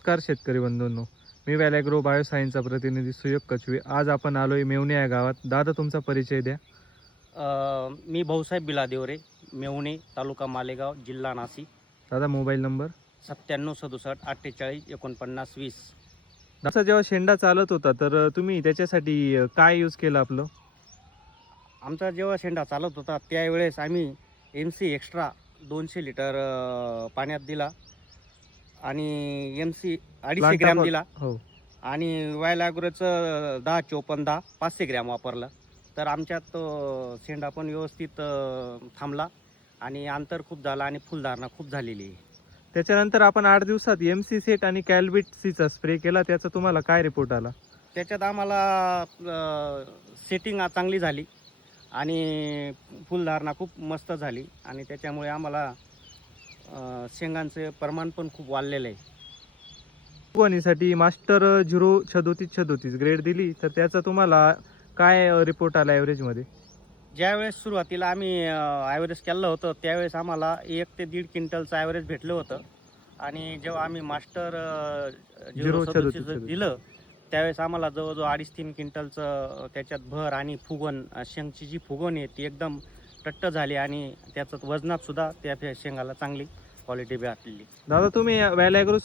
नमस्कार शेतकरी बंधूंनो, मी व्हॅलॅग्रो बायोसायन्सचा प्रतिनिधी सुयोग कचवे. आज आपण आलोय मेवणे या गावात. दादा, तुमचा परिचय द्या. मी भाऊसाहेब बिलादेवरे, मेवणे, तालुका मालेगाव, जिल्हा नाशिक. दादा, मोबाईल नंबर. 9767 48 49 20. दादा, जेव्हा शेंडा चालत होता तर तुम्ही त्याच्यासाठी काय यूज केलं आपलं? आमचा जेव्हा शेंडा चालत होता त्यावेळेस आम्ही MC एक्स्ट्रा 200 लिटर पाण्यात दिला आणि MC 250 ग्रॅम दिला हो. आणि व्हॅलॅग्रोचं 10-54-10 500 ग्रॅम वापरलं. तर आमच्यात शेंडा पण व्यवस्थित थांबला आणि अंतर खूप झाला आणि फुलधारणा खूप झालेली आहे. त्याच्यानंतर आपण 8 दिवसात MC सेट आणि कॅल्बिट सीचा स्प्रे केला. त्याचा तुम्हाला काय रिपोर्ट आला? त्याच्यात आम्हाला सेटिंग चांगली झाली आणि फुलधारणा खूप मस्त झाली आणि त्याच्यामुळे आम्हाला शेंगांचे प्रमाण पण खूप वाढलेलं आहे. फुगवणीसाठी मास्टर 0-37-36 ग्रेड दिली तर त्याचा तुम्हाला काय रिपोर्ट आला ॲव्हरेजमध्ये? ज्यावेळेस सुरुवातीला आम्ही ॲव्हरेज केलं होतं त्यावेळेस आम्हाला 1 ते 1.5 क्विंटलचं ॲव्हरेज भेटलं होतं आणि जेव्हा आम्ही मास्टर 0-37 दिलं त्यावेळेस आम्हाला जवळजवळ 2.5-3 क्विंटलचं त्याच्यात भर आणि फुगवण, शेंगची जी फुगवण आहे ती एकदम टट्ट झाली आणि त्याचं वजनात सुद्धा त्या शेंगाला चांगली क्वालिटी भेटलेली. दादा, तुम्ही व्हॅलॅग्रो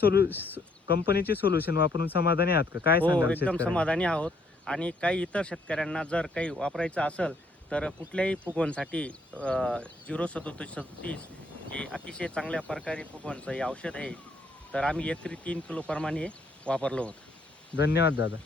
कंपनीचे सोल्युशन वापरून समाधानी आहात का? काय हो, सांगाल एकदम शेतकऱ्यांना? समाधानी आहोत आणि काही इतर शेतकऱ्यांना जर काही वापरायचं असेल तर कुठल्याही फुगवणसाठी 0-37-36 हे अतिशय चांगल्या प्रकारे फुगवणचं हे औषध आहे. तर आम्ही एकरी 3 किलो प्रमाणे हे वापरलं होतं. धन्यवाद दादा.